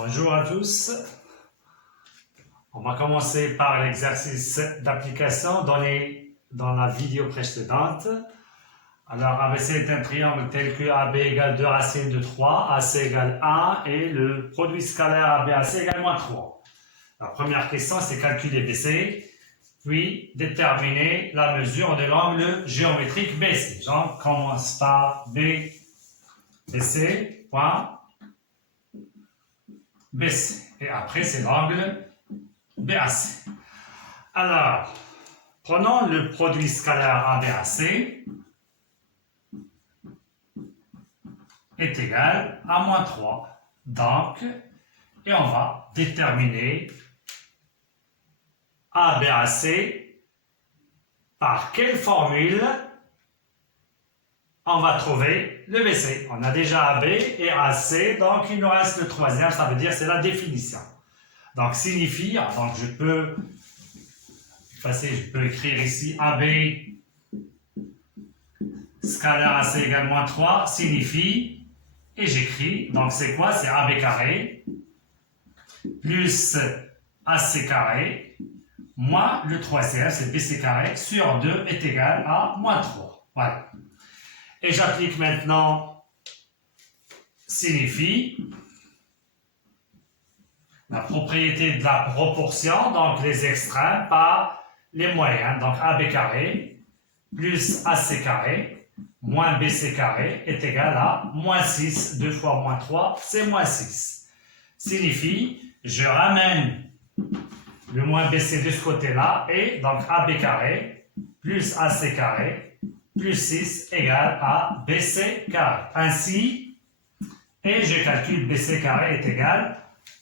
Bonjour à tous. On va commencer par l'exercice d'application donné dans la vidéo précédente. Alors, ABC est un triangle tel que AB égale 2 racines de 3, AC égale 1 et le produit scalaire ABAC égale moins 3. La première question, c'est calculer BC, puis déterminer la mesure de l'angle géométrique BC. Donc, commence par BC, point BC. Et après, c'est l'angle BAC. Alors, prenons le produit scalaire ABAC est égal à moins 3. Donc, et on va déterminer ABAC par quelle formule on va trouver le BC. On a déjà AB et AC, donc il nous reste le troisième, ça veut dire c'est la définition. Donc signifie, donc je peux écrire ici AB scalaire AC égale moins 3 signifie, et j'écris, donc c'est quoi? C'est AB carré plus AC carré moins le troisième, c'est BC carré sur 2 est égal à moins 3. Voilà. Et j'applique maintenant signifie la propriété de la proportion, donc les extrêmes par les moyens. Donc AB carré plus AC carré moins BC carré est égal à moins 6. 2 fois moins 3, c'est moins 6. Signifie, je ramène le moins BC de ce côté-là et donc AB carré plus AC carré plus 6 égale à BC carré. Ainsi, et je calcule BC carré est égal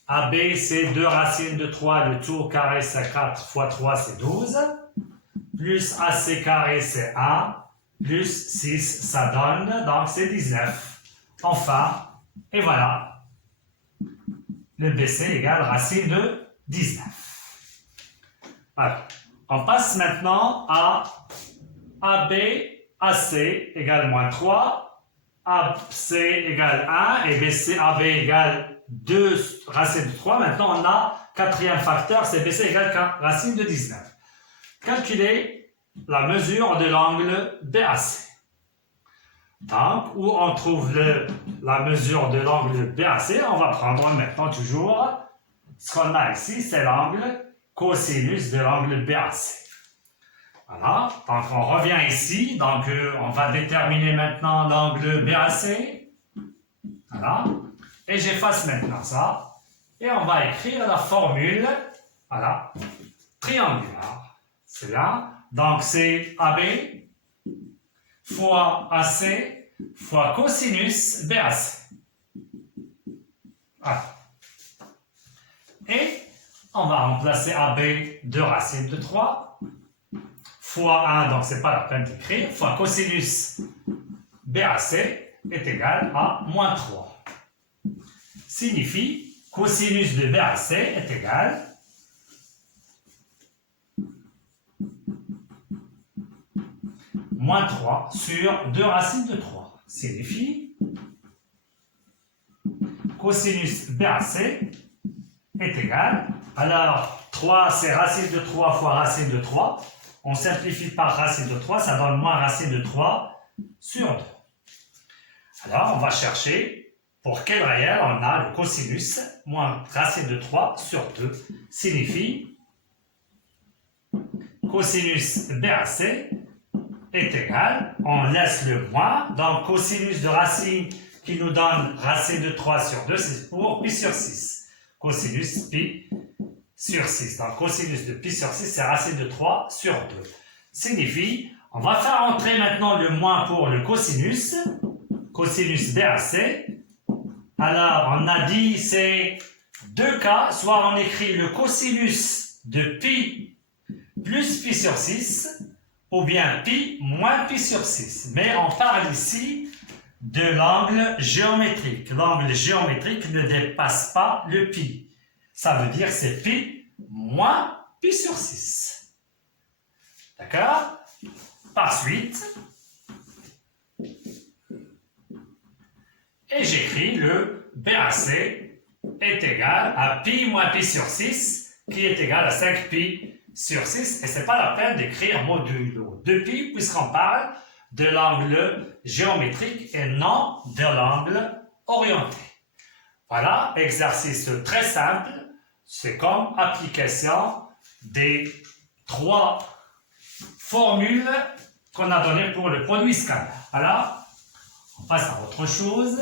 à AB, c'est 2 racines de 3, le tout au carré c'est 4 fois 3 c'est 12, plus AC carré c'est 1, plus 6 ça donne, donc c'est 19. Enfin, et voilà, le BC égale racine de 19. Voilà. On passe maintenant à AB AC égale moins 3, AC égale 1 et BC AB égale 2 racines de 3. Maintenant, on a quatrième facteur, c'est BC égale racine de 19. Calculer la mesure de l'angle BAC. Donc, où on trouve la mesure de l'angle BAC, on va prendre maintenant toujours ce qu'on a ici, c'est l'angle cosinus de l'angle BAC. Voilà, donc on revient ici, donc on va déterminer maintenant l'angle BAC. Voilà, et j'efface maintenant ça. Et on va écrire la formule, voilà, triangulaire. C'est là, donc c'est AB fois AC fois cosinus BAC. Voilà. Et on va remplacer AB de racine de 3. Fois 1, donc c'est pas la peine d'écrire, fois cosinus BAC est égal à moins 3. Signifie, cosinus de BAC est égal moins 3 sur 2 racines de 3. Signifie, cosinus BAC est égal, alors 3 c'est racine de 3 fois racine de 3. On simplifie par racine de 3, ça donne moins racine de 3 sur 2. Alors, on va chercher pour quel réel on a le cosinus moins racine de 3 sur 2. Signifie cosinus BAC est égal, on laisse le moins, donc cosinus de racine qui nous donne racine de 3 sur 2, c'est pour pi sur 6. Cosinus pi sur 6. Donc, cosinus de pi sur 6, c'est racine de 3 sur 2. Signifie, on va faire entrer maintenant le moins pour le cosinus BAC. Alors, on a dit, c'est deux cas, soit on écrit le cosinus de pi plus pi sur 6, ou bien pi moins pi sur 6. Mais on parle ici de l'angle géométrique. L'angle géométrique ne dépasse pas le pi. Ça veut dire c'est pi moins pi sur 6. D'accord? Par suite, et j'écris le BAC est égal à pi moins pi sur 6, qui est égal à 5 pi sur 6. Et ce n'est pas la peine d'écrire modulo 2pi, puisqu'on parle de l'angle géométrique et non de l'angle orienté. Voilà, exercice très simple. C'est comme application des 3 formules qu'on a données pour le produit scalaire. Alors, on passe à autre chose.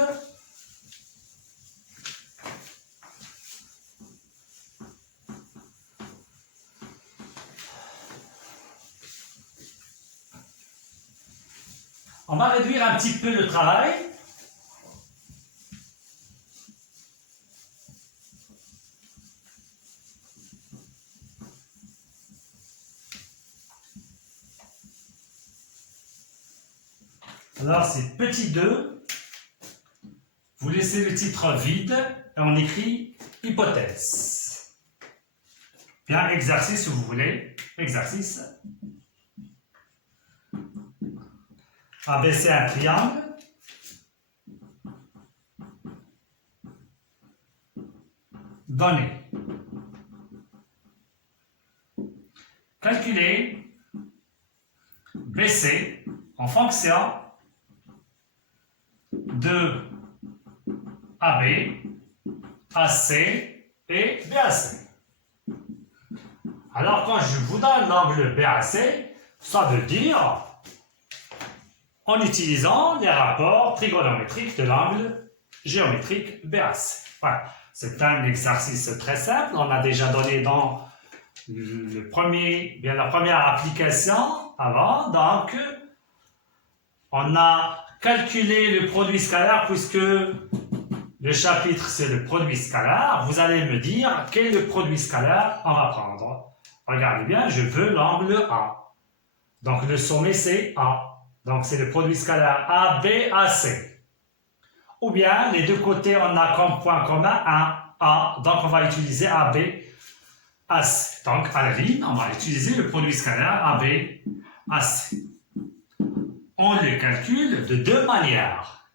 On va réduire un petit peu le travail. Alors, c'est petit 2. Vous laissez le titre vide et on écrit hypothèse. Bien, exercice si vous voulez. Exercice. Abaisser un triangle. Donné. Calculer BC en fonction de AB, AC et BAC. Alors, quand je vous donne l'angle BAC, ça veut dire en utilisant les rapports trigonométriques de l'angle géométrique BAC. Voilà. C'est un exercice très simple. On a déjà donné dans la première application avant. Donc, on a calculé le produit scalaire puisque le chapitre c'est le produit scalaire. Vous allez me dire quel est le produit scalaire on va prendre. Regardez bien, je veux l'angle A. Donc, le sommet c'est A. Donc, c'est le produit scalaire ABAC. Ou bien, les deux côtés, on a comme point commun un A. Donc, on va utiliser ABAC. Donc, à la ligne, on va utiliser le produit scalaire ABAC. On le calcule de 2 manières.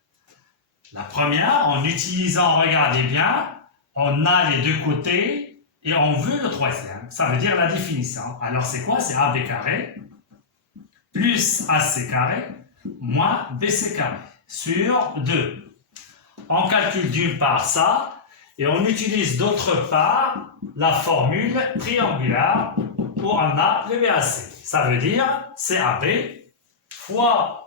La première, en utilisant, regardez bien, on a les deux côtés et on veut le troisième. Ça veut dire la définition. Alors, c'est quoi? C'est AB carré plus AC carré moins BC carré sur 2. On calcule d'une part ça et on utilise d'autre part la formule triangulaire où on a le BAC. Ça veut dire CAB fois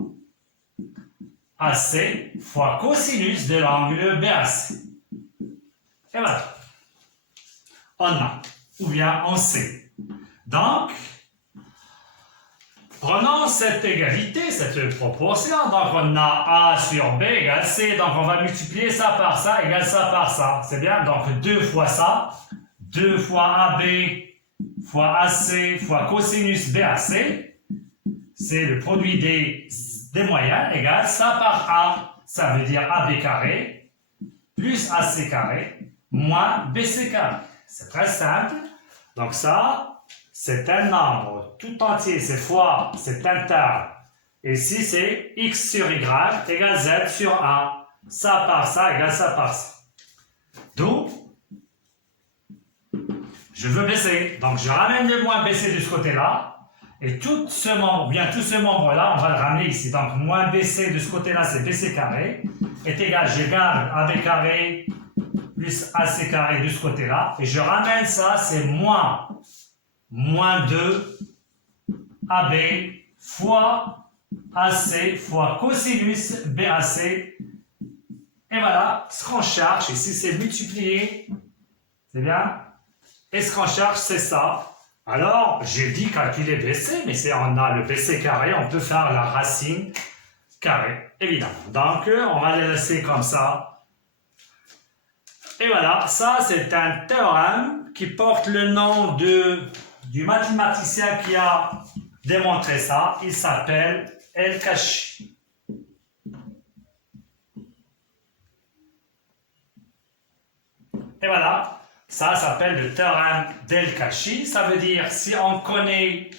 AC fois cosinus de l'angle BAC. Et voilà. On a, ou bien on sait. Donc, prenons cette égalité, cette proportion. Donc, on a A sur B égale C. Donc, on va multiplier ça par ça égale ça par ça. C'est bien. Donc, 2 fois ça. 2 fois AB fois AC fois cosinus BAC. C'est le produit des moyennes égale ça par A. Ça veut dire AB carré plus AC carré moins BC carré. C'est très simple. Donc, ça, c'est un nombre tout entier, c'est fois, c'est un terme. Et ici, c'est x sur y égale z sur 1. Ça par ça égale ça par ça. Donc, je veux baisser. Donc, je ramène le moins baissé de ce côté-là. Et tout ce membre, bien tout ce membre-là, on va le ramener ici. Donc, moins baissé de ce côté-là, c'est BC carré. Est égal, je garde AB carré plus AC carré de ce côté-là. Et je ramène ça, c'est moins 2 AB fois AC fois cosinus BAC. Et voilà, ce qu'on cherche ici, c'est multiplier. C'est bien? Et ce qu'on cherche, c'est ça. Alors, j'ai dit calculer BC, mais on a le BC carré, on peut faire la racine carrée, évidemment. Donc, on va les laisser comme ça. Et voilà, ça, c'est un théorème qui porte le nom du mathématicien qui a démontré ça. Il s'appelle El-Kashi. Et voilà, ça s'appelle le théorème d'El-Kashi. Ça veut dire si on connaît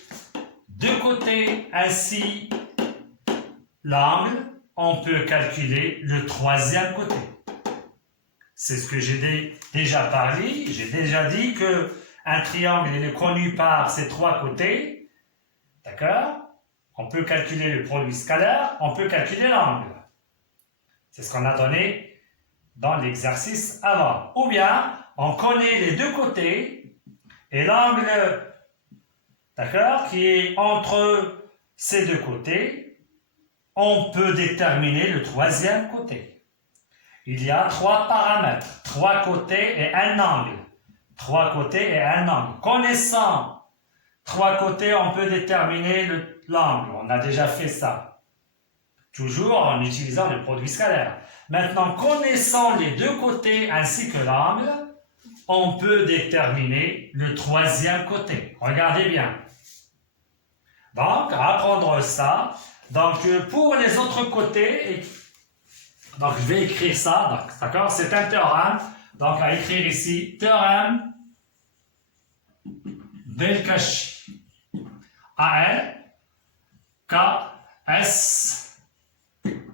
deux côtés ainsi l'angle, on peut calculer le troisième côté. c'est ce que j'ai déjà parlé. J'ai déjà dit qu'un triangle il est connu par ses trois côtés. D'accord? On peut calculer le produit scalaire, on peut calculer l'angle. C'est ce qu'on a donné dans l'exercice avant. Ou bien, on connaît les deux côtés et l'angle, d'accord, qui est entre ces deux côtés, on peut déterminer le troisième côté. Il y a trois paramètres, trois côtés et un angle. Trois côtés et un angle. Connaissant trois côtés, on peut déterminer l'angle. On a déjà fait ça. Toujours en utilisant le produit scalaire. Maintenant, connaissant les deux côtés ainsi que l'angle, on peut déterminer le troisième côté. Regardez bien. Donc, apprendre ça. Donc, pour les autres côtés, donc je vais écrire ça. D'accord? C'est un théorème. Donc, à écrire ici, théorème d'El-Kachi. A-L, K, S.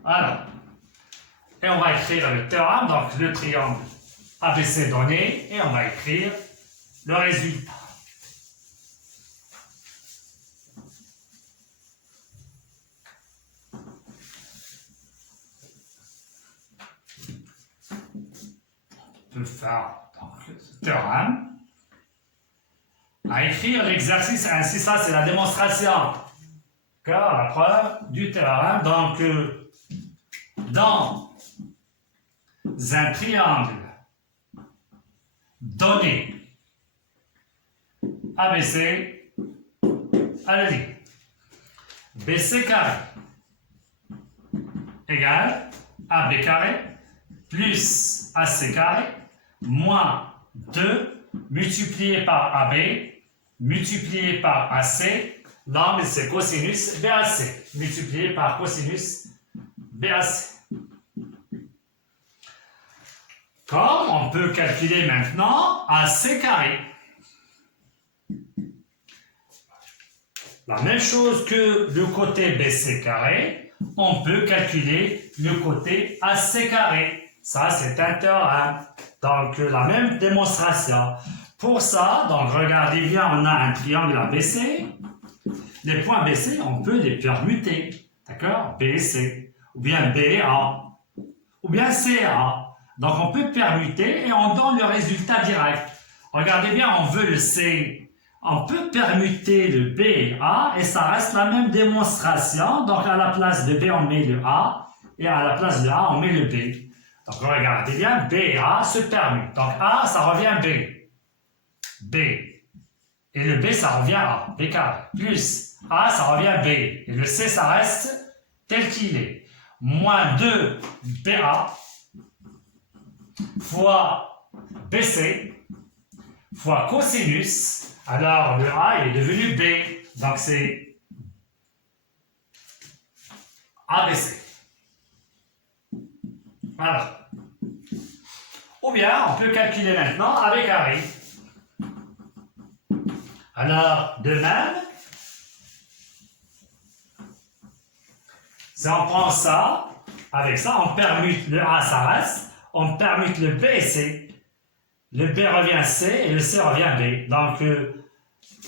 Voilà. Et on va écrire le théorème, donc le triangle ABC donné, et on va écrire le résultat. On peut faire donc, ce théorème. À écrire l'exercice ainsi, ça c'est la démonstration. La preuve du théorème. Donc, dans un triangle donné ABC, allez-y, BC carré égale AB carré plus AC carré moins 2 multiplié par AB multiplié par AC, l'angle c'est cosinus BAC, multiplié par cosinus BAC. Comme on peut calculer maintenant AC carré. La même chose que le côté BC carré, on peut calculer le côté AC carré. Ça, c'est un théorème. Donc, la même démonstration. Pour ça, donc regardez bien, on a un triangle ABC. Les points BC, on peut les permuter. D'accord? BC, ou bien BA, ou bien CA. Donc, on peut permuter et on donne le résultat direct. Regardez bien, on veut le C. On peut permuter le B et A et ça reste la même démonstration. Donc, à la place de B, on met le A et à la place de A, on met le B. Donc, regardez bien, B et A se permutent. Donc, A, ça revient B. B. Et le B, ça revient A. B carré. Plus A, ça revient B. Et le C, ça reste tel qu'il est. Moins 2 BA fois BC fois cosinus. Alors, le A est devenu B. Donc, c'est ABC. Voilà. Ou bien, on peut calculer maintenant AB carré. Alors, de même, si on prend ça, avec ça, on permute le A, ça reste, on permute le B et C. Le B revient C et le C revient B. Donc,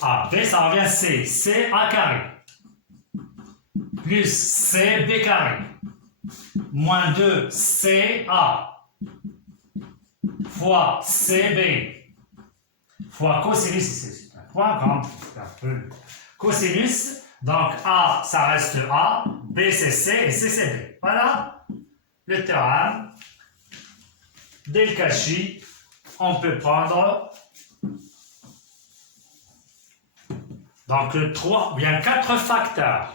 A, B, ça revient C. C, A carré. Plus C, B carré. Moins 2, C, A. Fois C, B. Fois cosinus, c'est un point grand, un peu. Cosinus, donc A, ça reste A, B, c'est C et C, c'est B. Voilà le théorème d'El-Kachi. On peut prendre donc 3 ou bien 4 facteurs.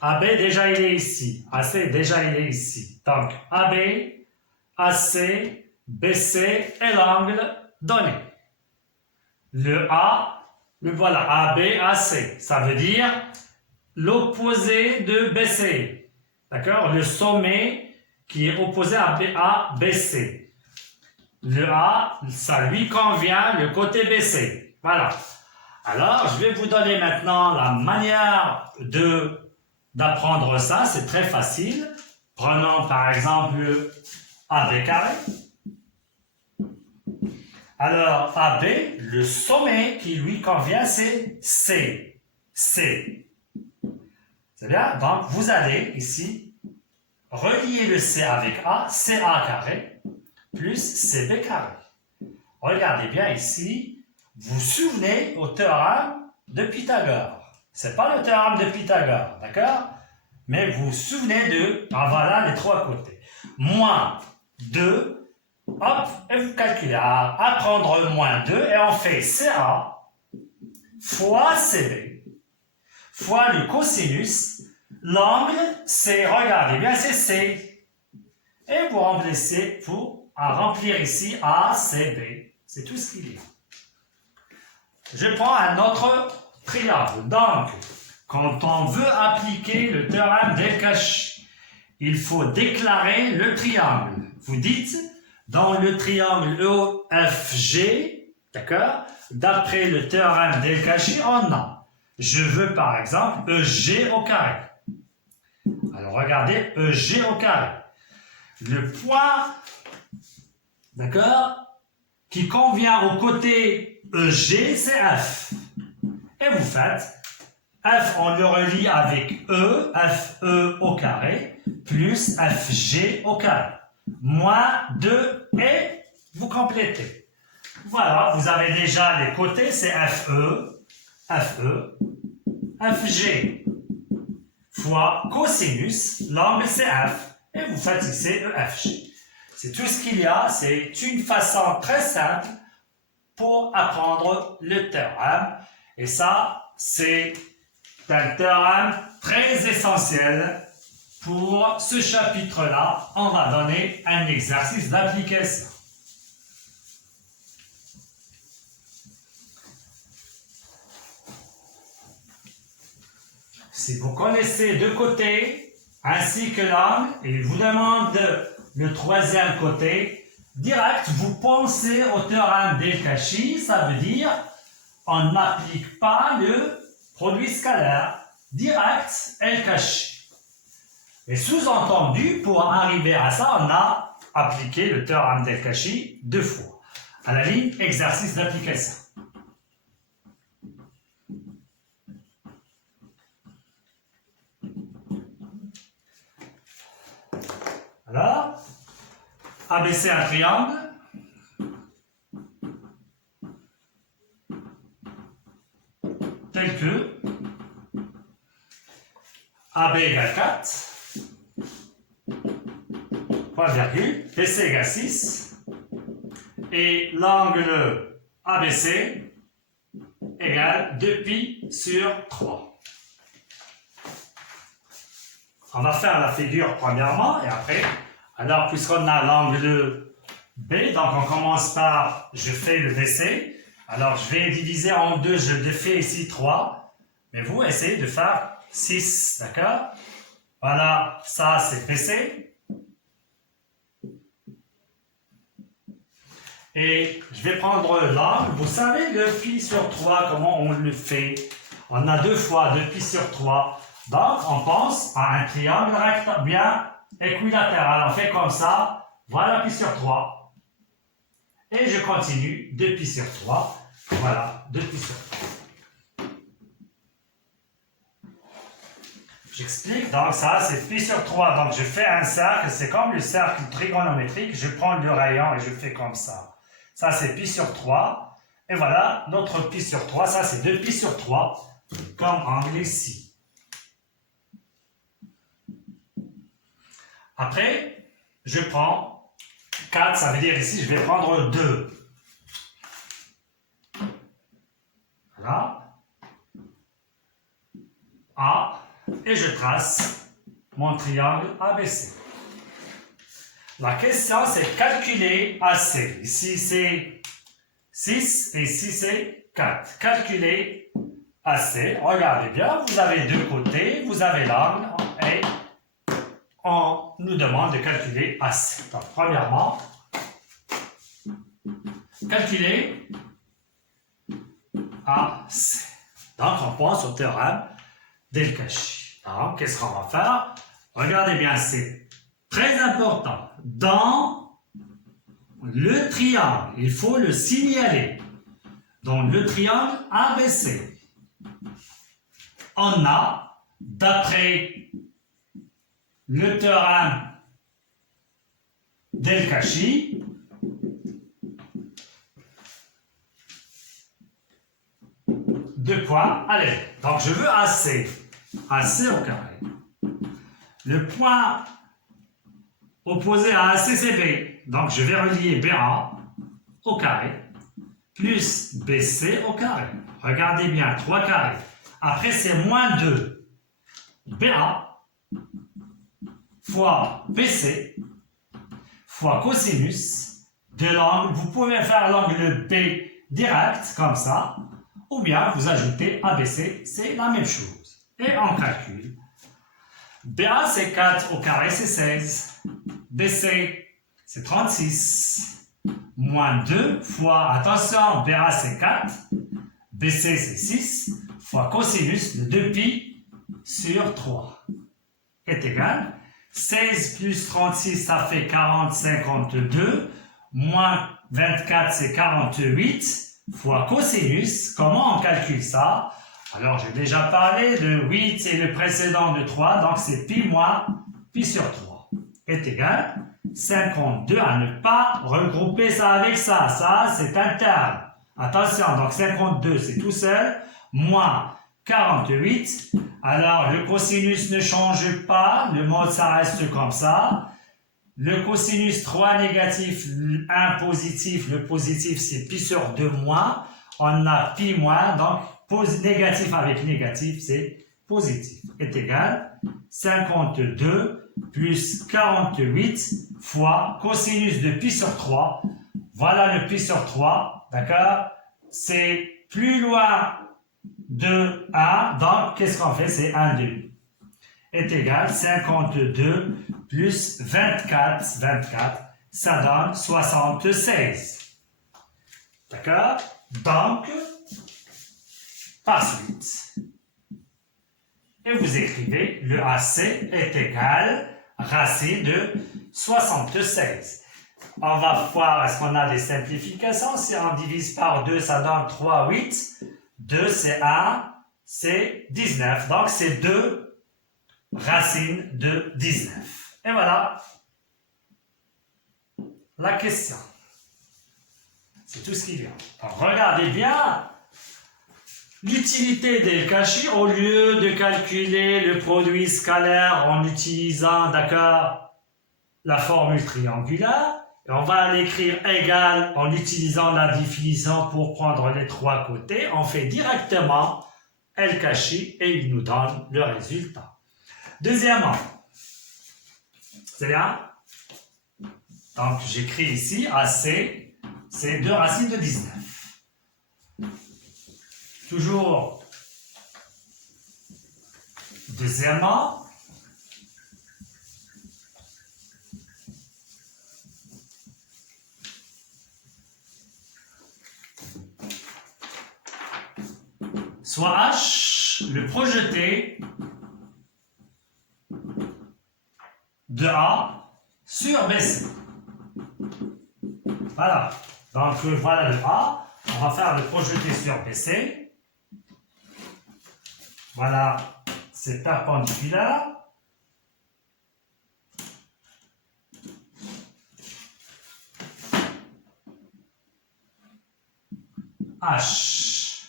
AB déjà il est ici, AC déjà il est ici. Donc AB, AC, BC et l'angle donné. Le A, le voilà, AB, AC, ça veut dire l'opposé de BC. D'accord? Le sommet qui est opposé à BC. Le A, ça lui convient, le côté BC. Voilà. Alors, je vais vous donner maintenant la manière d'apprendre ça. C'est très facile. Prenons par exemple AB carré. Alors, AB, le sommet qui lui convient, c'est C. C. C'est bien? Donc, vous allez ici relier le C avec A, CA carré, plus CB carré. Regardez bien ici, vous vous souvenez au théorème de Pythagore. Ce n'est pas le théorème de Pythagore, d'accord? Mais vous vous souvenez de, voilà les trois côtés. Moins 2, hop, et vous calculez. À prendre moins 2, et on fait CA fois CB fois le cosinus. L'angle, c'est, regardez bien, c'est C. Et vous remplissez pour remplir ici ACB. C'est tout ce qu'il y a. Je prends un autre triangle. Donc, quand on veut appliquer le théorème d'El-Kachi, il faut déclarer le triangle. Vous dites, dans le triangle EFG, d'accord, d'après le théorème d'El-Kachi, on a, je veux par exemple EG au carré. Alors regardez, EG au carré. Le point, d'accord, qui convient au côté EG, c'est F. Et vous faites F, on le relie avec E, FE au carré, plus FG au carré. Moins 2 et vous complétez. Voilà, vous avez déjà les côtés, c'est FE, FE, FG, fois cosinus, l'angle c'est F, et vous faites ici EFG. C'est tout ce qu'il y a, c'est une façon très simple pour apprendre le théorème. Et ça, c'est un théorème très essentiel pour ce chapitre-là. On va donner un exercice d'application. Si vous connaissez deux côtés ainsi que l'angle, et il vous demande le troisième côté, direct, vous pensez au théorème d'El-Kachi, ça veut dire on n'applique pas le produit scalaire, direct El-Kachi. Et sous-entendu, pour arriver à ça, on a appliqué le théorème d'El-Kachi 2 fois. À la ligne, exercice d'application. Alors, abaisser un triangle. Tel que AB égale 4, point virgule, BC égale 6, et l'angle ABC égale 2π sur 3. On va faire la figure premièrement, et après, alors puisqu'on a l'angle B, donc on commence par, je fais le BC, alors je vais diviser en 2, je fais ici 3, mais vous essayez de faire 6, d'accord? Voilà, ça c'est BC. Et je vais prendre l'angle, vous savez le π sur 3, comment on le fait? On a 2 fois 2π sur 3, donc on pense à un triangle rectangle bien équilatéral, on fait comme ça, voilà π sur 3. Et je continue, 2π sur 3. Voilà, 2π sur 3. J'explique, donc ça c'est π sur 3. Donc je fais un cercle, c'est comme le cercle trigonométrique. Je prends le rayon et je fais comme ça. Ça c'est π sur 3. Et voilà, notre π sur 3, ça c'est 2π sur 3, comme angle ici. Après, je prends 4, ça veut dire ici, je vais prendre 2. Voilà. A. Et je trace mon triangle ABC. La question, c'est calculer AC. Ici, c'est 6 et ici, c'est 4. Calculer AC. Regardez bien, vous avez deux côtés, vous avez l'angle et on nous demande de calculer AC. Donc, premièrement, calculer AC. Donc, on pense au théorème d'El-Kachi. Alors, qu'est-ce qu'on va faire? Regardez bien, c'est très important. Dans le triangle, il faut le signaler. Donc, le triangle ABC. On a, d'après le théorème d'El-Kachi, deux points. Allez, donc je veux AC. AC au carré. Le point opposé à AC, c'est B. Donc je vais relier BA au carré plus BC au carré. Regardez bien, 3 carrés. Après, c'est moins 2. BA fois BC fois cosinus de l'angle. Vous pouvez faire l'angle B direct, comme ça, ou bien vous ajoutez ABC, c'est la même chose. Et on calcule. BA, c'est 4 au carré, c'est 16. BC, c'est 36. Moins 2 fois, attention, BA, c'est 4. BC, c'est 6. Fois cosinus de 2pi sur 3 est égal. 16 plus 36, ça fait 40, 52. Moins 24, c'est 48. Fois cosinus, comment on calcule ça? Alors, j'ai déjà parlé de 8, c'est le précédent de 3, donc c'est pi moins pi sur 3 est égal 52, à ne pas regrouper ça avec ça. Ça, c'est un terme. Attention, donc 52, c'est tout seul, moins 48. Alors, le cosinus ne change pas, le mode, ça reste comme ça. Le cosinus 3 négatif, 1 positif, le positif c'est pi sur 2 moins, on a pi moins, donc négatif avec négatif c'est positif, est égal 52 plus 48 fois cosinus de pi sur 3, voilà le pi sur 3, d'accord, c'est plus loin de 1, donc qu'est-ce qu'on fait, c'est 1 demi. Est égal 52 plus 24, ça donne 76. D'accord? Donc, par suite, et vous écrivez le AC est égal racine de 76. On va voir, est-ce qu'on a des simplifications? Si on divise par 2, ça donne 3, 8. 2, c'est 1, c'est 19. Donc, c'est 2 racine de 19. Et voilà la question. C'est tout ce qui vient. Alors, regardez bien l'utilité d'El-Kachi au lieu de calculer le produit scalaire en utilisant, d'accord, la formule triangulaire. Et on va l'écrire égal en utilisant la définition pour prendre les trois côtés. On fait directement El-Kachi et il nous donne le résultat. Deuxièmement, c'est bien. Donc, j'écris ici AC, c'est 2 racines de 19. Toujours. Deuxièmement, soit H, le projeté de A sur BC. Voilà. Donc, voilà le A. On va faire le projeté sur BC. Voilà, c'est perpendiculaire. H.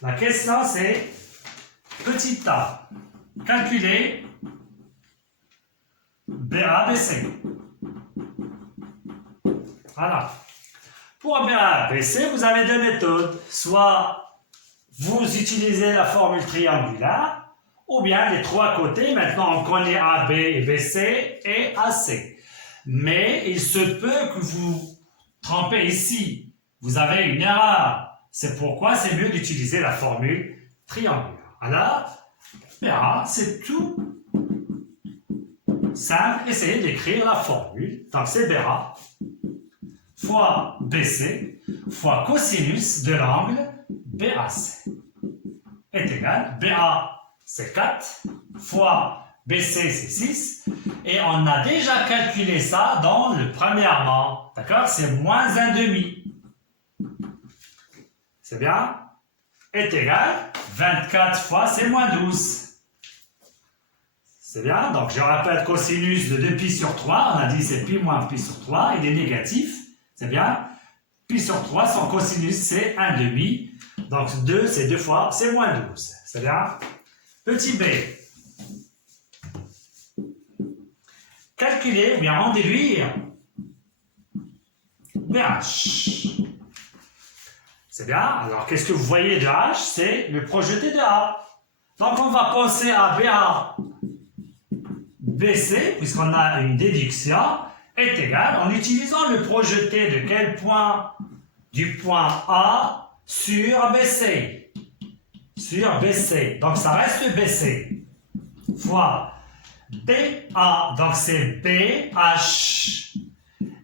La question, c'est petit a. Calculer BABC. Voilà. Pour BABC, vous avez deux méthodes. Soit vous utilisez la formule triangulaire, ou bien les trois côtés. Maintenant, on connaît AB et BC et AC. Mais il se peut que vous trompez ici. Vous avez une erreur. C'est pourquoi c'est mieux d'utiliser la formule triangulaire. Alors, BA, c'est tout simple. Essayez d'écrire la formule. Donc, c'est BA fois BC fois cosinus de l'angle BAC est égal, BA c'est 4 fois BC, c'est 6. Et on a déjà calculé ça dans le premièrement. D'accord? C'est moins 1/2. C'est bien? Est égal 24 fois, c'est moins 12. C'est bien? Donc, je rappelle cosinus de 2pi sur 3. On a dit c'est pi moins pi sur 3. Il est négatif. C'est bien? Pi sur 3, son cosinus, c'est 1/2. Donc, 2, c'est 2 fois, c'est moins 12. C'est bien? Petit b. Calculer ou bien en déduire BH. C'est bien. Alors, qu'est-ce que vous voyez de H? C'est le projeté de A. Donc, on va penser à BA, BC, puisqu'on a une déduction, est égal en utilisant le projeté de quel point? Du point A sur BC. Sur BC. Donc, ça reste BC. Fois BA. Donc, c'est BH.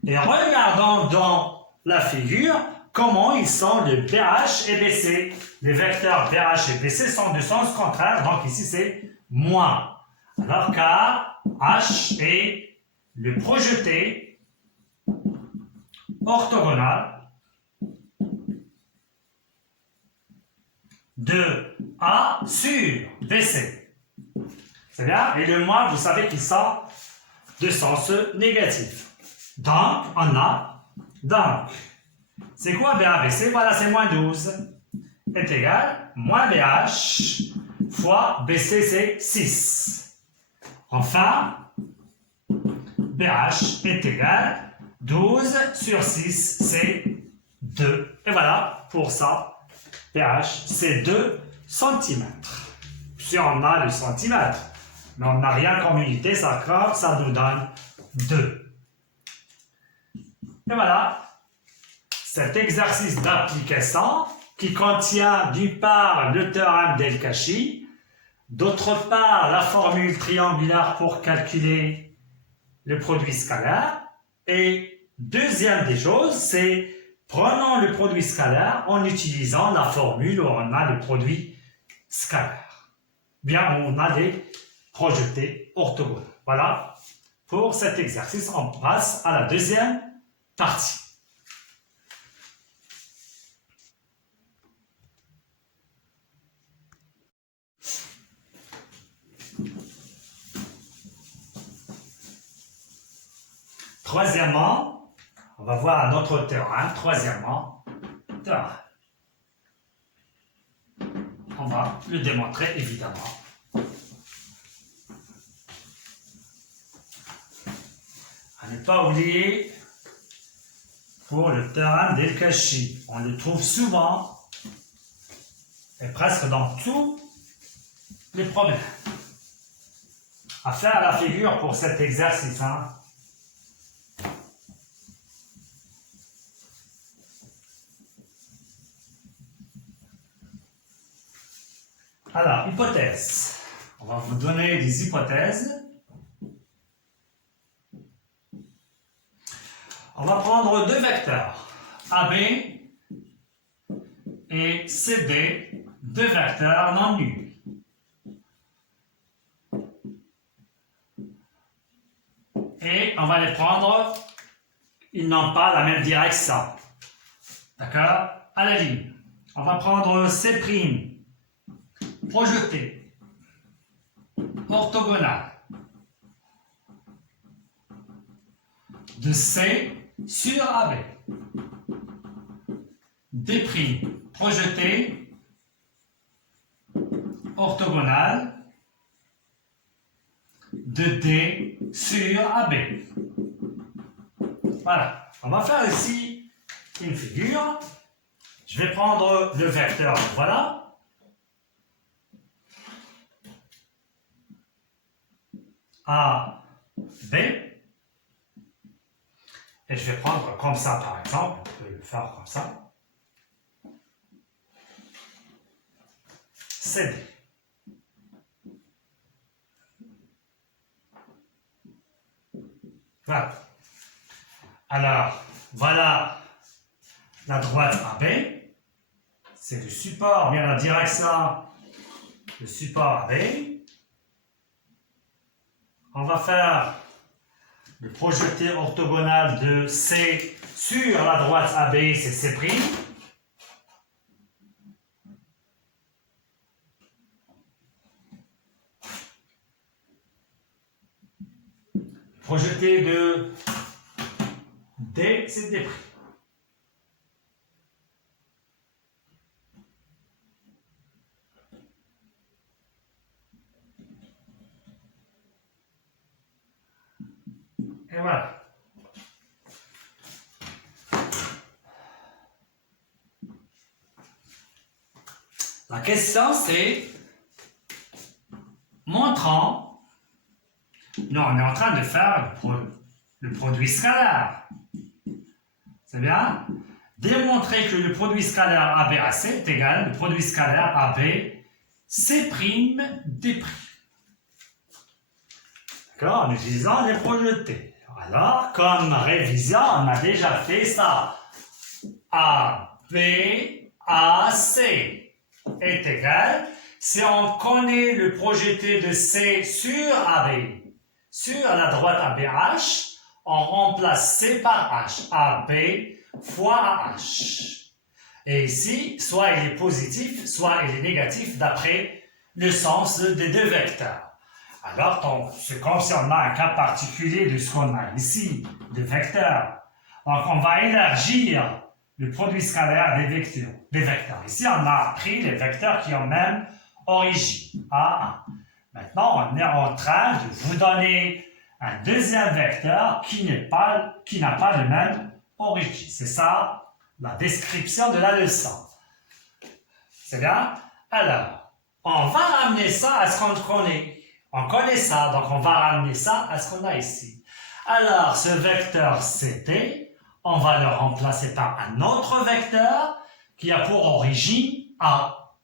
Et regardons dans la figure comment ils sont le BH et BC. Les vecteurs BH et BC sont de sens contraire. Donc, ici, c'est moins. Alors, car H est le projeté orthogonal de A sur BC. C'est bien? Et le moins, vous savez qu'il sort de sens négatif. Donc, on a, donc, c'est quoi BA-BC? Voilà, c'est moins 12. Est égal, moins BH fois BC, c'est 6. Enfin, BH est égal, 12 sur 6, c'est 2. Et voilà, pour ça, BH, c'est 2 cm. Si on a le centimètre, mais on n'a rien comme unité, ça nous donne 2. Et voilà, cet exercice d'application qui contient d'une part le théorème d'El-Kachi, d'autre part la formule triangulaire pour calculer le produit scalaire, et deuxième des choses, c'est prenons le produit scalaire en utilisant la formule où on a le produit scalaire. Bien, on a des projetés orthogonaux. Voilà, pour cet exercice, on passe à la deuxième partie. Troisièmement, on va voir un autre théorème. Troisièmement, théorème. On va le démontrer évidemment. À ne pas oublier, pour le théorème d'El-Kachi, on le trouve souvent et presque dans tous les problèmes. À faire la figure pour cet exercice. Alors, hypothèse. On va vous donner des hypothèses. On va prendre deux vecteurs, AB et CD, deux vecteurs non nuls. Et on va les prendre, ils n'ont pas la même direction. D'accord? À la ligne. On va prendre C', projeté, orthogonal, de C sur AB. D', projeté, orthogonal, de D sur AB. Voilà. On va faire ici une figure. Je vais prendre le vecteur, voilà. A, B. Et je vais prendre comme ça, par exemple. On peut le faire comme ça. CD. Voilà. Alors, voilà la droite AB. C'est le support, bien la direction, le support AB. On va faire le projeté orthogonal de C sur la droite AB, c'est C'. Projeté de D, c'est D'. Et voilà. La question c'est, montrant, non, on est en train de faire le produit scalaire. C'est bien? Démontrer que le produit scalaire ABAC est égal au produit scalaire AB C' D'. D'accord? En utilisant les projetés. Alors, comme révision, on a déjà fait ça. ABAC est égal, si on connaît le projeté de C sur AB, sur la droite ABH, on remplace C par H, AB fois H. Et ici, soit il est positif, soit il est négatif d'après le sens des deux vecteurs. Alors, c'est comme si on a un cas particulier de ce qu'on a ici, de vecteurs. Donc, on va élargir le produit scalaire des vecteurs. Ici, on a pris les vecteurs qui ont même origine, A1. Maintenant, on est en train de vous donner un deuxième vecteur qui n'a pas le même origine. C'est ça, la description de la leçon. C'est bien? Alors, on va ramener ça à ce qu'on connaît. On connaît ça, donc on va ramener ça à ce qu'on a ici. Alors, ce vecteur CT, on va le remplacer par un autre vecteur qui a pour origine A.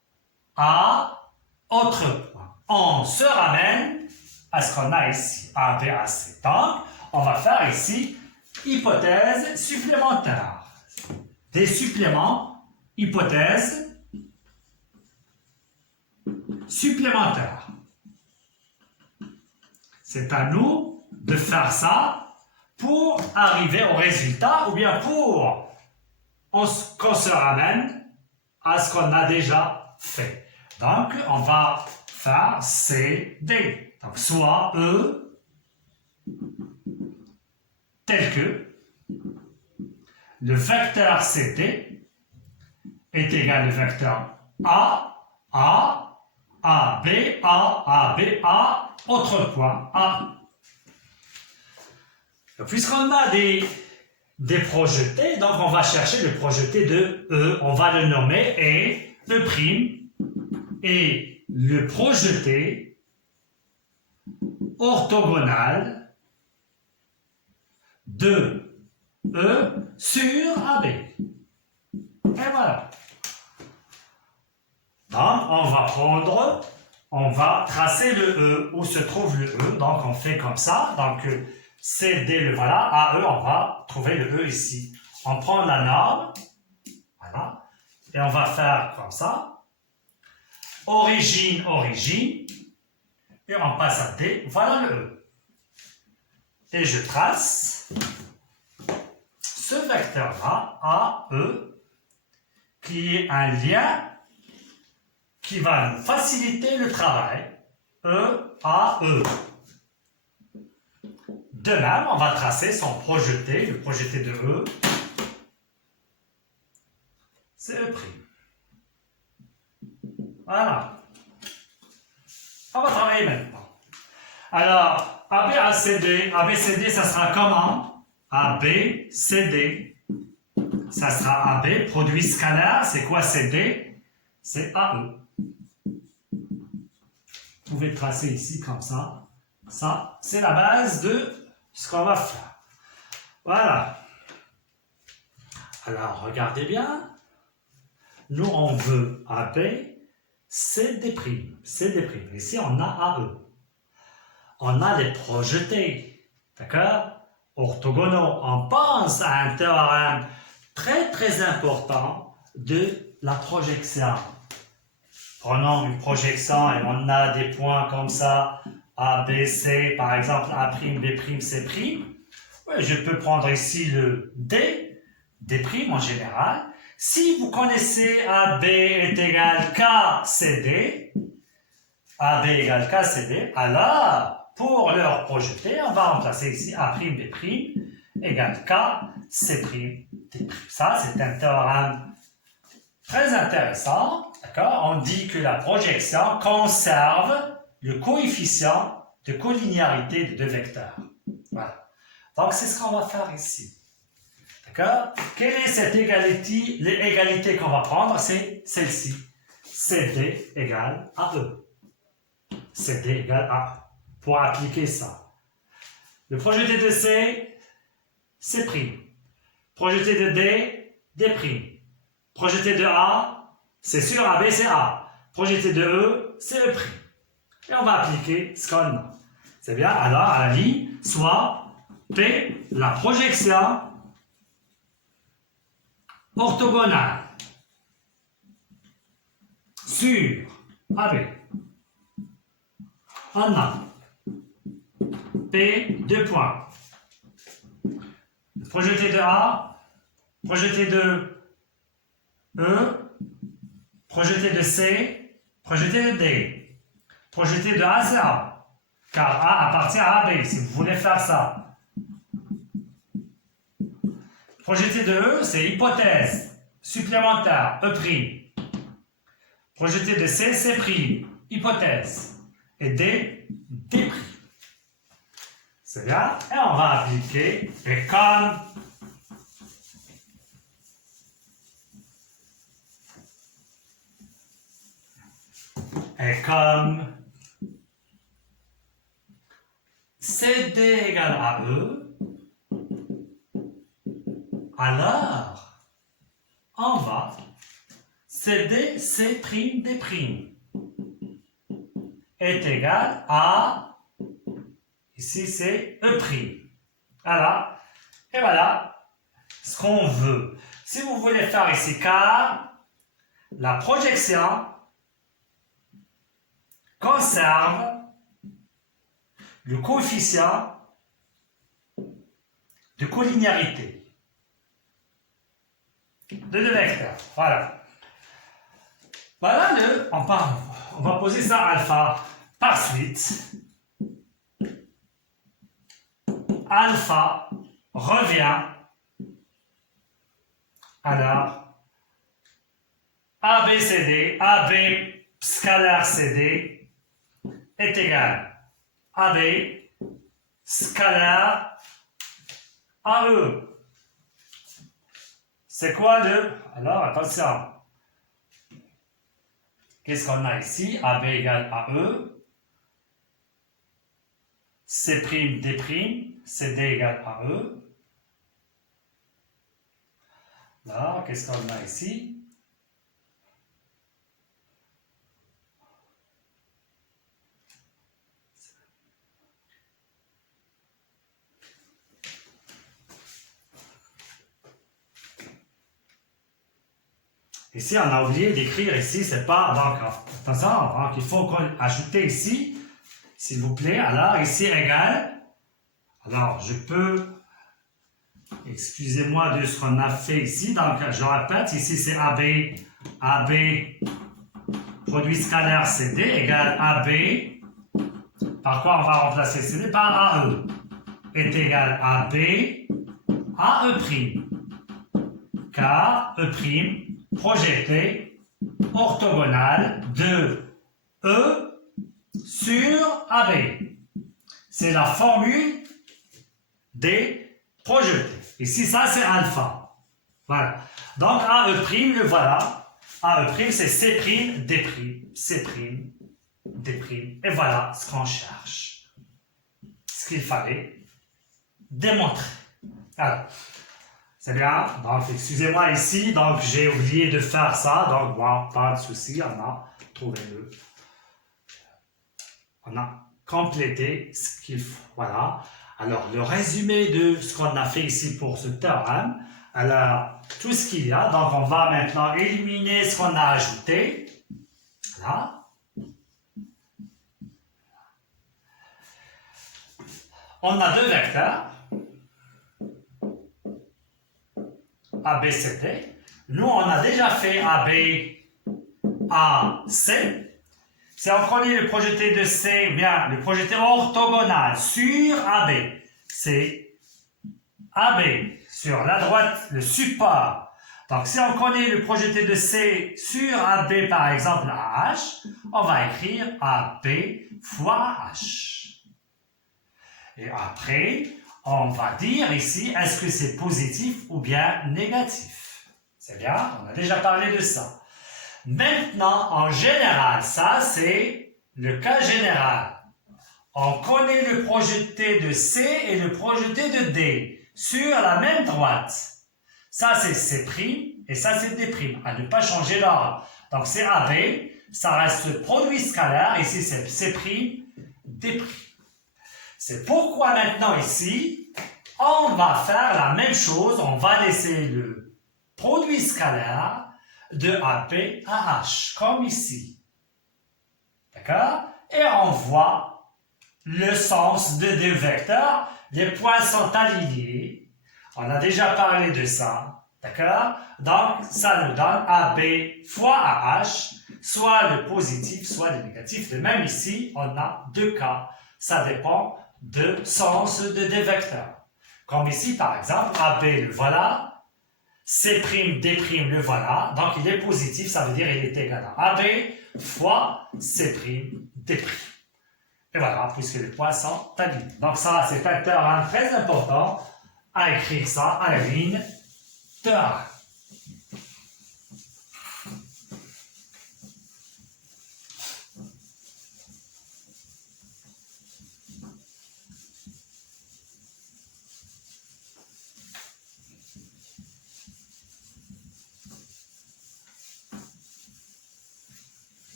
A, autre point. On se ramène à ce qu'on a ici, A, B, A, C. Donc, on va faire ici hypothèse supplémentaire. Des suppléments, hypothèse supplémentaire. C'est à nous de faire ça pour arriver au résultat ou bien pour qu'on se ramène à ce qu'on a déjà fait. Donc, on va faire C, D. Donc, soit E tel que le vecteur CT est égal au vecteur A, B, A, B, A, autre point, A. Puisqu'on a des projetés, donc on va chercher le projeté de E, on va le nommer et le prime et le projeté orthogonal de E sur AB. Et voilà. Donc, on va tracer le E, où se trouve le E, donc on fait comme ça, donc CD, le voilà, AE, on va trouver le E ici. On prend la norme, voilà, et on va faire comme ça, origine, et on passe à D, voilà le E. Et je trace ce vecteur-là, AE, qui est un lien qui va nous faciliter le travail, E, A, E. De même, on va tracer son projeté, le projeté de E, c'est E'. Voilà. On va travailler maintenant. Alors, ABCD, ça sera comment? ABCD, ça sera AB, produit scalaire, c'est quoi CD? C'est AE. Vous pouvez tracer ici comme ça. Ça, c'est la base de ce qu'on va faire. Voilà. Alors, regardez bien. Nous, on veut AB, CD'. Ici, on a AE. On a les projetés. D'accord? Orthogonaux. On pense à un théorème très important de la projection. Prenons une projection et on a des points comme ça, A, B, C, par exemple, A', B', C'. Oui, je peux prendre ici le D, D' en général. Si vous connaissez AB est égal K, CD, AB égale K, CD, alors, pour leur projeter, on va remplacer ici A', B' égale K, C', D'. Ça, c'est un théorème très intéressant. D'accord? On dit que la projection conserve le coefficient de collinéarité de deux vecteurs. Voilà. Donc, c'est ce qu'on va faire ici. D'accord? Quelle est cette égalité? L'égalité qu'on va prendre, c'est celle-ci. CD égale à E. CD égale à E. Pour appliquer ça. Le projeté de C, C'. Projeté de D, D'. Projeté de A, c'est sûr, AB, c'est A. Projeté de E, c'est E'. Et on va appliquer ce qu'on a. C'est bien? Alors, à la ligne, soit P, la projection orthogonale sur AB. On a P, 2 points. Projeté de A, projeté de E, projeté de C, projeté de D. Projeté de A, c'est A. Car A appartient à AB, si vous voulez faire ça. Projeté de E, c'est hypothèse supplémentaire, E'. Projeté de C, C', hypothèse. Et D, D'. C'est bien. Et on va appliquer. Et comme CD égale à E, alors on va CD, C', D' est égal à, ici c'est E'. Voilà. Et voilà ce qu'on veut. Si vous voulez faire ici car la projection conserve le coefficient de collinéarité de deux vecteurs. Voilà. Voilà on va poser ça alpha par suite. Alpha revient alors ABCD, AB scalaire CD est égal à AB scalaire AE. C'est quoi le... Alors, attention. Qu'est-ce qu'on a ici? AB égale AE. C', D', CD égale AE. Là, qu'est-ce qu'on a ici? Ici, on a oublié d'écrire ici, c'est pas donc attention, donc il faut ajouter ici, s'il vous plaît. Alors ici égal. Alors je peux, excusez-moi de ce qu'on a fait ici. Donc je répète, ici c'est AB produit scalaire CD égale AB. Par quoi on va remplacer CD par AE est égal à AB à E'. Car E' projeté orthogonal de E sur AB. C'est la formule des projetés. Ici, ça, c'est alpha. Voilà. Donc, AE', le voilà. AE', c'est C', D', C', D'. Et voilà ce qu'on cherche. Ce qu'il fallait démontrer. Alors, c'est bien. Donc, excusez-moi ici. Donc, j'ai oublié de faire ça. Donc, bon, pas de souci. On a trouvé le. On a complété ce qu'il faut. Voilà. Alors, le résumé de ce qu'on a fait ici pour ce théorème. Alors, tout ce qu'il y a. Donc, on va maintenant éliminer ce qu'on a ajouté. Là. On a deux vecteurs, AB, CD. Nous, on a déjà fait AB, AC. Si on connaît le projeté de C, ou bien le projeté orthogonal sur AB, c'est AB sur la droite, le support. Donc, si on connaît le projeté de C sur AB, par exemple, AH, on va écrire AB fois H. Et après, on va dire ici, est-ce que c'est positif ou bien négatif? C'est bien, on a déjà parlé de ça. Maintenant, en général, ça c'est le cas général. On connaît le projeté de C et le projeté de D sur la même droite. Ça c'est C' et ça c'est D', à ne pas changer l'ordre. Donc c'est AB, ça reste produit scalaire, ici c'est C', D'. C'est pourquoi maintenant ici, on va faire la même chose, on va laisser le produit scalaire de AP à H, comme ici. D'accord? Et on voit le sens de deux vecteurs, les points sont alignés. On a déjà parlé de ça. D'accord? Donc, ça nous donne AB fois AH, soit le positif, soit le négatif. De même ici, on a deux cas. Ça dépend du sens de deux vecteurs. Comme ici, par exemple, AB, le voilà. C', D', le voilà. Donc, il est positif, ça veut dire qu'il est égal à AB fois C', D'. Et voilà, puisque les points sont alignés. Donc, ça, c'est un théorème très important à écrire ça à la ligne théorème.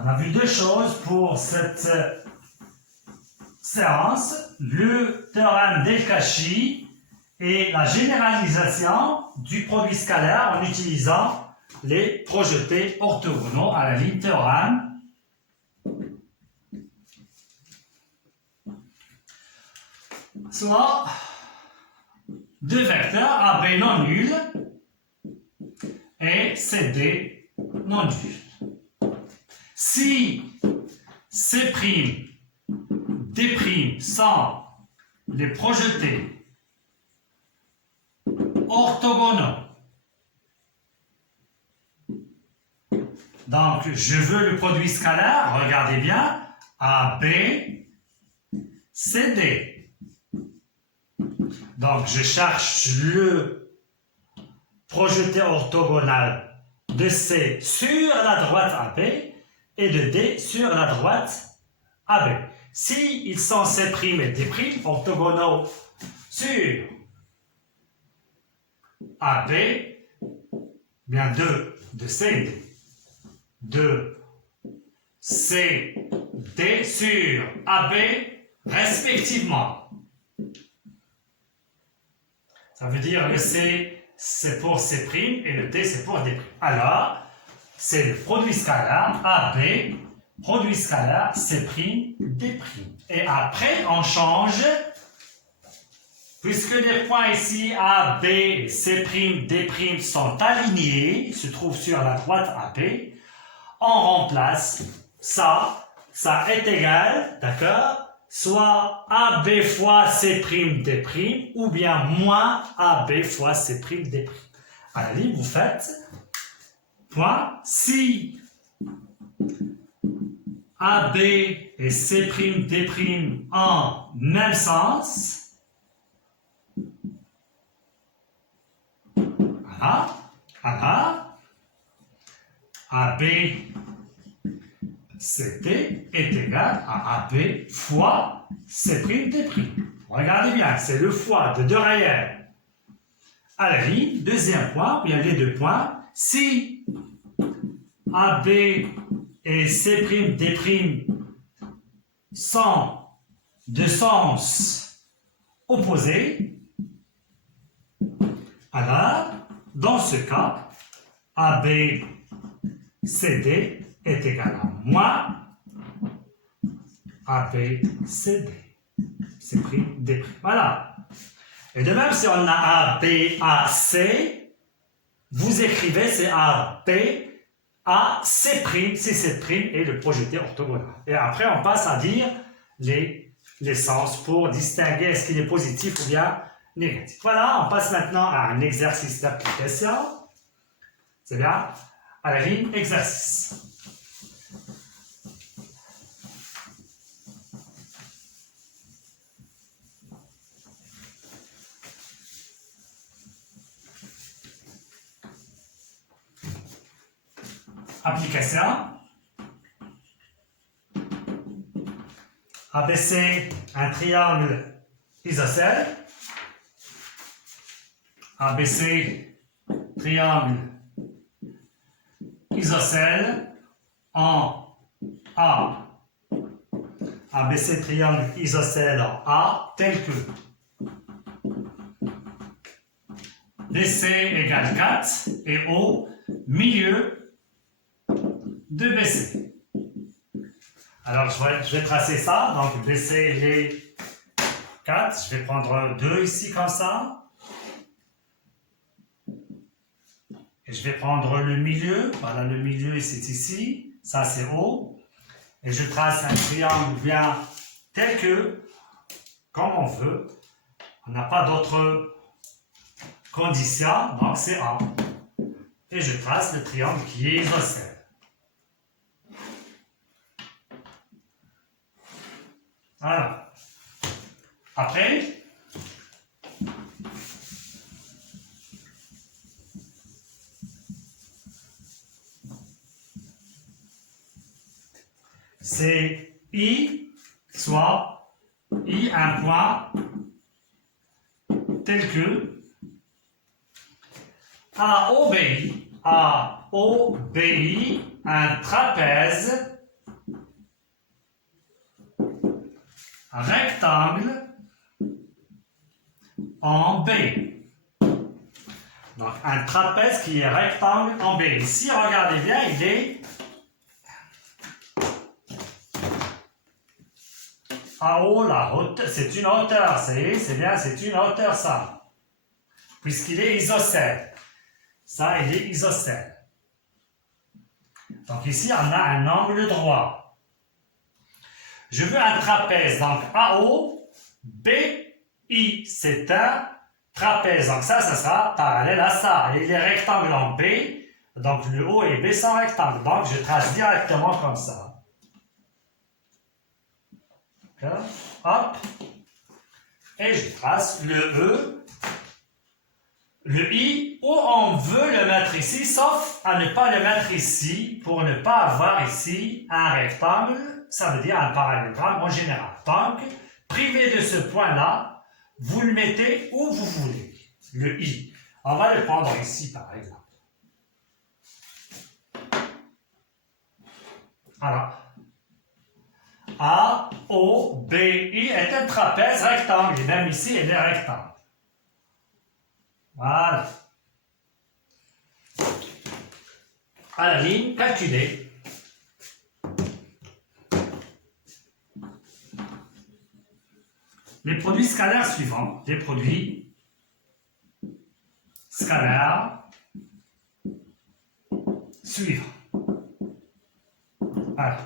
On a vu deux choses pour cette séance, le théorème d'El-Kachi et la généralisation du produit scalaire en utilisant les projetés orthogonaux à la ligne théorème. Soit deux vecteurs AB non nuls et CD non nuls. Si C', D' sont les projetés orthogonaux, donc je veux le produit scalaire, regardez bien, AB, CD. Donc je cherche le projeté orthogonal de C sur la droite AB et de D sur la droite AB. Si ils sont C' et D' orthogonaux sur AB, bien 2 de C et D. 2 C, D sur AB respectivement. Ça veut dire le C c'est pour C' et le D c'est pour D'. Alors, c'est le produit scalaire AB, produit scalaire C', D'. Et après, on change, puisque les points ici A, B, C', D' sont alignés, se trouvent sur la droite AB, on remplace ça est égal, d'accord, soit AB fois C', D', ou bien moins AB fois C', D'. À la ligne, vous faites point, si AB et C', D' en même sens, AB CD est égal à AB fois C', D'. Regardez bien, c'est le fois de deux réels. À la ligne, deuxième point, il y a les deux points. Si AB et C', D' sont de sens opposés, Alors, dans ce cas, ABCD est égal à moins ABCD. C'est pris D'. Voilà. Et de même, si on a ABAC, vous écrivez c'est ABAC', si cette prime est le projeté orthogonal. Et après, on passe à dire les sens pour distinguer est-ce qu'il est positif ou bien négatif. Voilà, on passe maintenant à un exercice d'application. C'est bien. À la ligne exercice. Application. ABC, un triangle isocèle. ABC, triangle isocèle en A. ABC, triangle isocèle en A, tel que BC égale 4 et au milieu de BC. Alors, je vais tracer ça. Donc, BC, il est 4. Je vais prendre 2 ici, comme ça. Et je vais prendre le milieu. Voilà, le milieu, c'est ici. Ça, c'est O. Et je trace un triangle bien tel que, comme on veut. On n'a pas d'autres conditions. Donc, c'est A. Et je trace le triangle qui est isocèle. Voilà. Après, c'est I, soit I un point tel que AOBI un trapèze rectangle en B. Donc, un trapèze qui est rectangle en B. Ici, regardez bien, il est à haut, la hauteur, c'est une hauteur, c'est bien, c'est une hauteur, ça. Puisqu'il est isocèle. Ça, il est isocèle. Donc, ici, on a un angle droit. Je veux un trapèze, donc AO, BI, c'est un trapèze. Donc ça sera parallèle à ça. Et il est rectangle en B, donc le O et B sont rectangles. Donc je trace directement comme ça. D'accord. Hop. Et je trace le E, le I, où on veut le mettre ici, sauf à ne pas le mettre ici, pour ne pas avoir ici un rectangle. Ça veut dire un parallélogramme en général. Donc, privé de ce point-là, vous le mettez où vous voulez, le I. On va le prendre ici, par exemple. Alors, A, O, B, I est un trapèze rectangle. Et même ici, il est rectangle. Voilà. À la ligne, calculée. Les produits scalaires suivants, les produits scalaires suivants. Alors,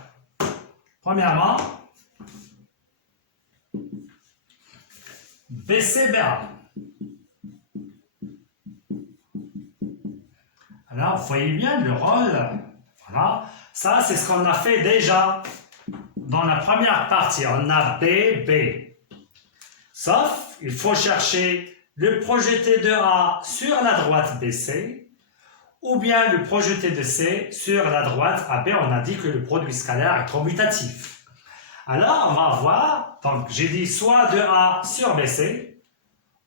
premièrement, BCBA. Alors, vous voyez bien le rôle. Voilà. Ça, c'est ce qu'on a fait déjà dans la première partie. On a B, B. Sauf, il faut chercher le projeté de A sur la droite BC ou bien le projeté de C sur la droite AB. On a dit que le produit scalaire est commutatif. Alors, on va voir, donc j'ai dit soit de A sur BC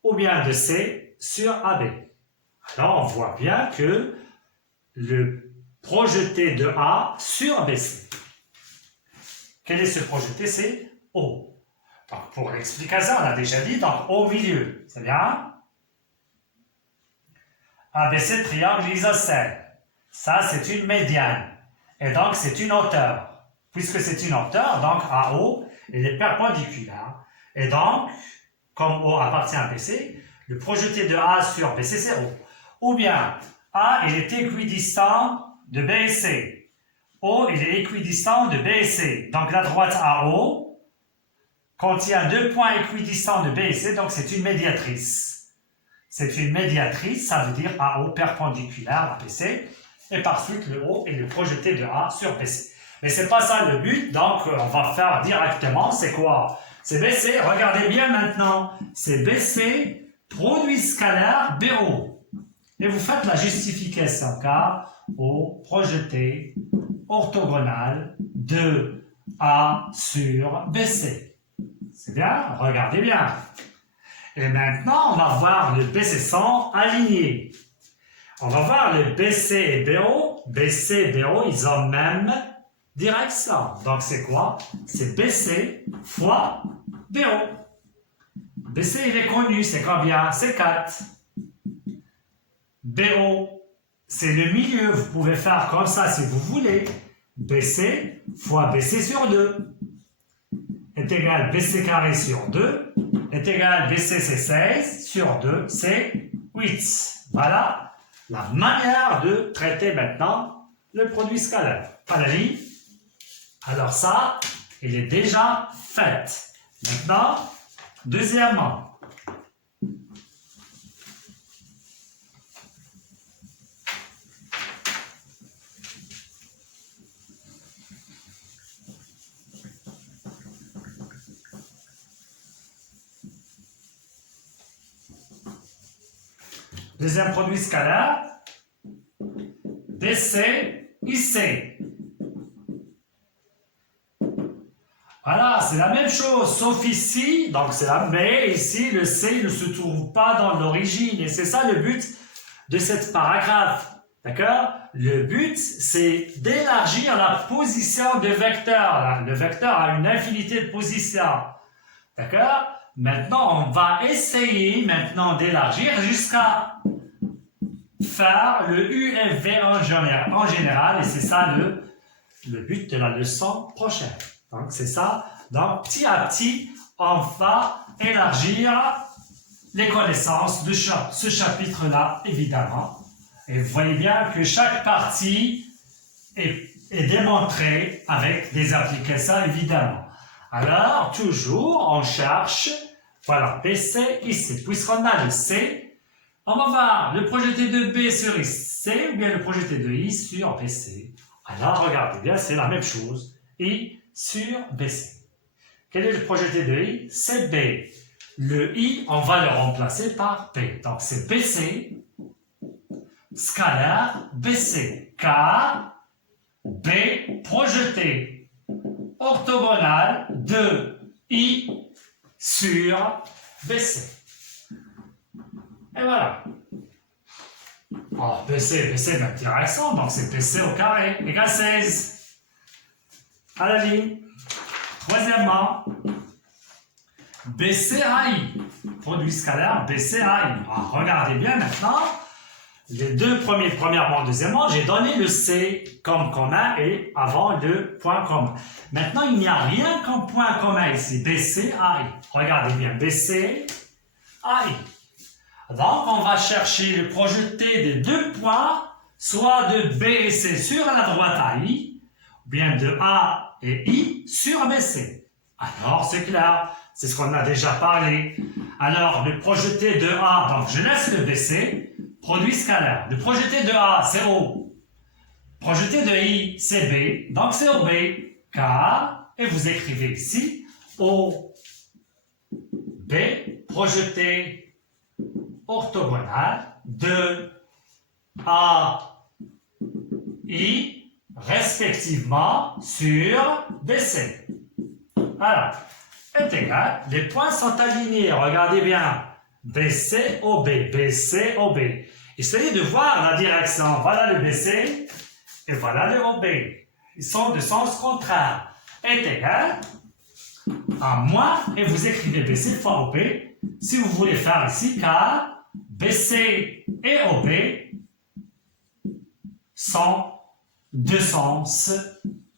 ou bien de C sur AB. Alors, on voit bien que le projeté de A sur BC. Quel est ce projeté? C'est O. Donc, pour l'explication, on a déjà dit, donc au milieu, c'est bien. ABC triangle isocèle. Ça, c'est une médiane. Et donc, c'est une hauteur. Puisque c'est une hauteur, donc AO, elle est perpendiculaire. Et donc, comme O appartient à BC, le projeté de A sur BC, c'est O. Ou bien, A, il est équidistant de B et C. O, il est équidistant de B et C. Donc, la droite AO contient deux points équidistants de B et C, donc c'est une médiatrice. C'est une médiatrice, ça veut dire AO perpendiculaire à BC. Et par suite, le O est le projeté de A sur BC. Mais c'est pas ça le but, donc on va faire directement, c'est quoi? C'est BC, regardez bien maintenant, c'est BC, produit scalaire BO. Et vous faites la justification car O projeté orthogonal de A sur BC. C'est bien? Regardez bien. Et maintenant, on va voir le BC sont alignés. On va voir le BC et BO. BC et BO, ils ont même direction. Donc, c'est quoi? C'est BC fois BO. BC, il est connu, c'est combien? C'est 4. BO, c'est le milieu. Vous pouvez faire comme ça si vous voulez. BC fois BC sur 2 est égal BC carré sur 2 est égal BC, c'est 16 sur 2, c'est 8. Voilà la manière de traiter maintenant le produit scalaire. Valérie? Alors ça, il est déjà fait. Maintenant, deuxièmement, deuxième produit scalaire, BC, IC. Voilà, c'est la même chose, sauf ici, donc c'est la mais ici, le C ne se trouve pas dans l'origine. Et c'est ça le but de cette paragraphe. D'accord? Le but, c'est d'élargir la position de vecteur. Le vecteur a une infinité de positions. D'accord? Maintenant, on va essayer maintenant d'élargir jusqu'à faire le UFV en général. Et c'est ça le but de la leçon prochaine. Donc, c'est ça. Donc, petit à petit, on va élargir les connaissances de ce chapitre-là, évidemment. Et vous voyez bien que chaque partie est démontrée avec des applications, évidemment. Alors, toujours, on cherche, voilà, BC, IC. Puisqu'on a le C, on va voir le projeté de B sur IC ou bien le projeté de I sur BC. Alors, regardez bien, c'est la même chose. I sur BC. Quel est le projeté de I? C'est B. Le I, on va le remplacer par P. Donc, c'est BC, scalaire, BC, car B projeté orthogonal de I sur BC. Et voilà. Alors, BC, même direction, donc c'est BC au carré, égale 16. À la ligne. Troisièmement, BCAI, produit scalaire BCAI. Alors, regardez bien maintenant, les deux premiers, premièrement, deuxièmement, j'ai donné le C comme commun et avant le point commun. Maintenant, il n'y a rien comme point commun ici, BCAI. Regardez bien, BCAI. Donc, on va chercher le projeté des deux points, soit de B et C sur la droite AI, ou bien de A et I sur BC. Alors, c'est clair, c'est ce qu'on a déjà parlé. Alors, le projeté de A, donc je laisse le BC, produit scalaire. Le projeté de A, c'est O. Projeté de I, c'est B, donc c'est OB, car, et vous écrivez ici, O, B, projeté orthogonal de A, I, respectivement sur BC. Voilà. Est égal, les points sont alignés, regardez bien. BC, OB, BC, OB. Essayez de voir la direction. Voilà le BC et voilà le OB. Ils sont de sens contraire. Est égal à moins, et vous écrivez BC fois OB. Si vous voulez faire ici, car BC et OB sont deux sens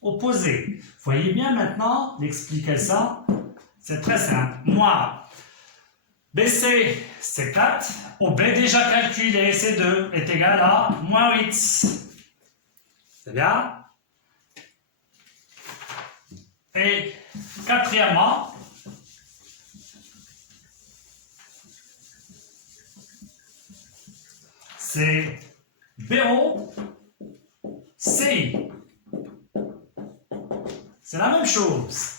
opposés. Voyez bien maintenant l'explication, c'est très simple. Moi, BC c'est 4, OB déjà calculé, c'est 2, est égal à moins 8. C'est bien? Et quatrièmement, c'est BO, CI. C'est la même chose.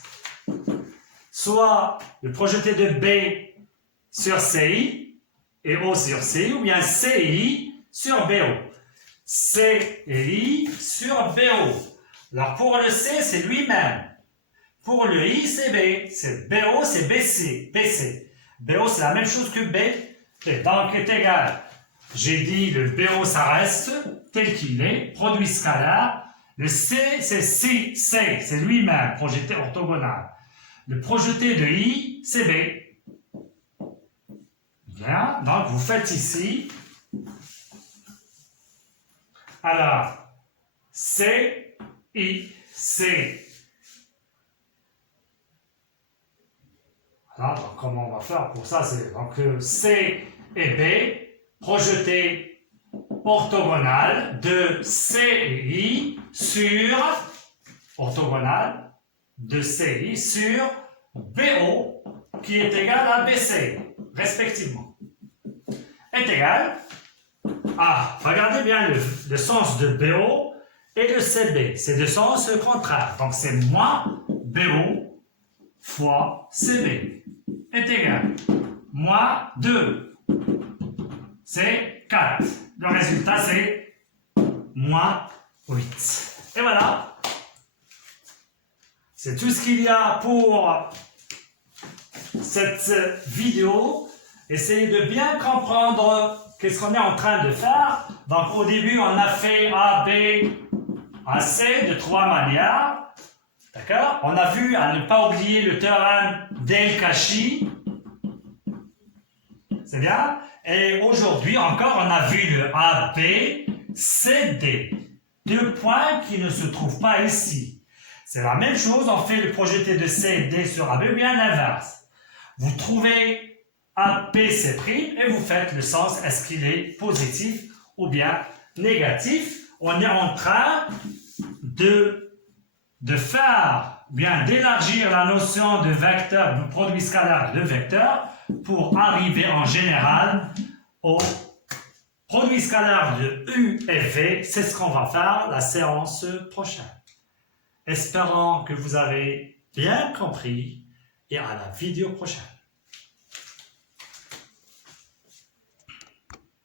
Soit le projeté de B sur CI et O sur CI, ou bien CI sur BO. C et I sur BO. Alors pour le C, c'est lui-même. Pour le I, c'est B. C'est BO, c'est BC. BC. BO, c'est la même chose que B. Et donc, est égal. J'ai dit le BO, ça reste tel qu'il est. Produit scalaire. Le C, c'est C. C, c'est lui-même. Projeté orthogonal. Le projeté de I, c'est B. Bien. Donc, vous faites ici. Alors, C, I, C. Voilà, donc comment on va faire pour ça? C'est donc C et B, projeté orthogonal de C et I sur, orthogonal de C et I sur BO, qui est égal à BC, respectivement, est égal à, regardez bien le sens de BO et de CB, c'est de sens contraire, donc c'est moins BO fois CB est égal moins 2, c'est 4. Le résultat, c'est moins 8. Et voilà. C'est tout ce qu'il y a pour cette vidéo. Essayez de bien comprendre qu'est-ce qu'on est en train de faire. Donc, au début, on a fait A, B, A, C de 3 manières. D'accord? On a vu, à ne pas oublier le théorème d'El-Kachi. C'est bien? Et aujourd'hui encore, on a vu le AB, CD. Deux points qui ne se trouvent pas ici. C'est la même chose, on fait le projeté de CD sur AB, ou bien l'inverse. Vous trouvez ABC' et vous faites le sens, est-ce qu'il est positif ou bien négatif. On est en train de faire, bien d'élargir la notion de vecteur, de produit scalaire de vecteur, pour arriver en général au produit scalaire de U et V. C'est ce qu'on va faire la séance prochaine. Espérons que vous avez bien compris et à la vidéo prochaine.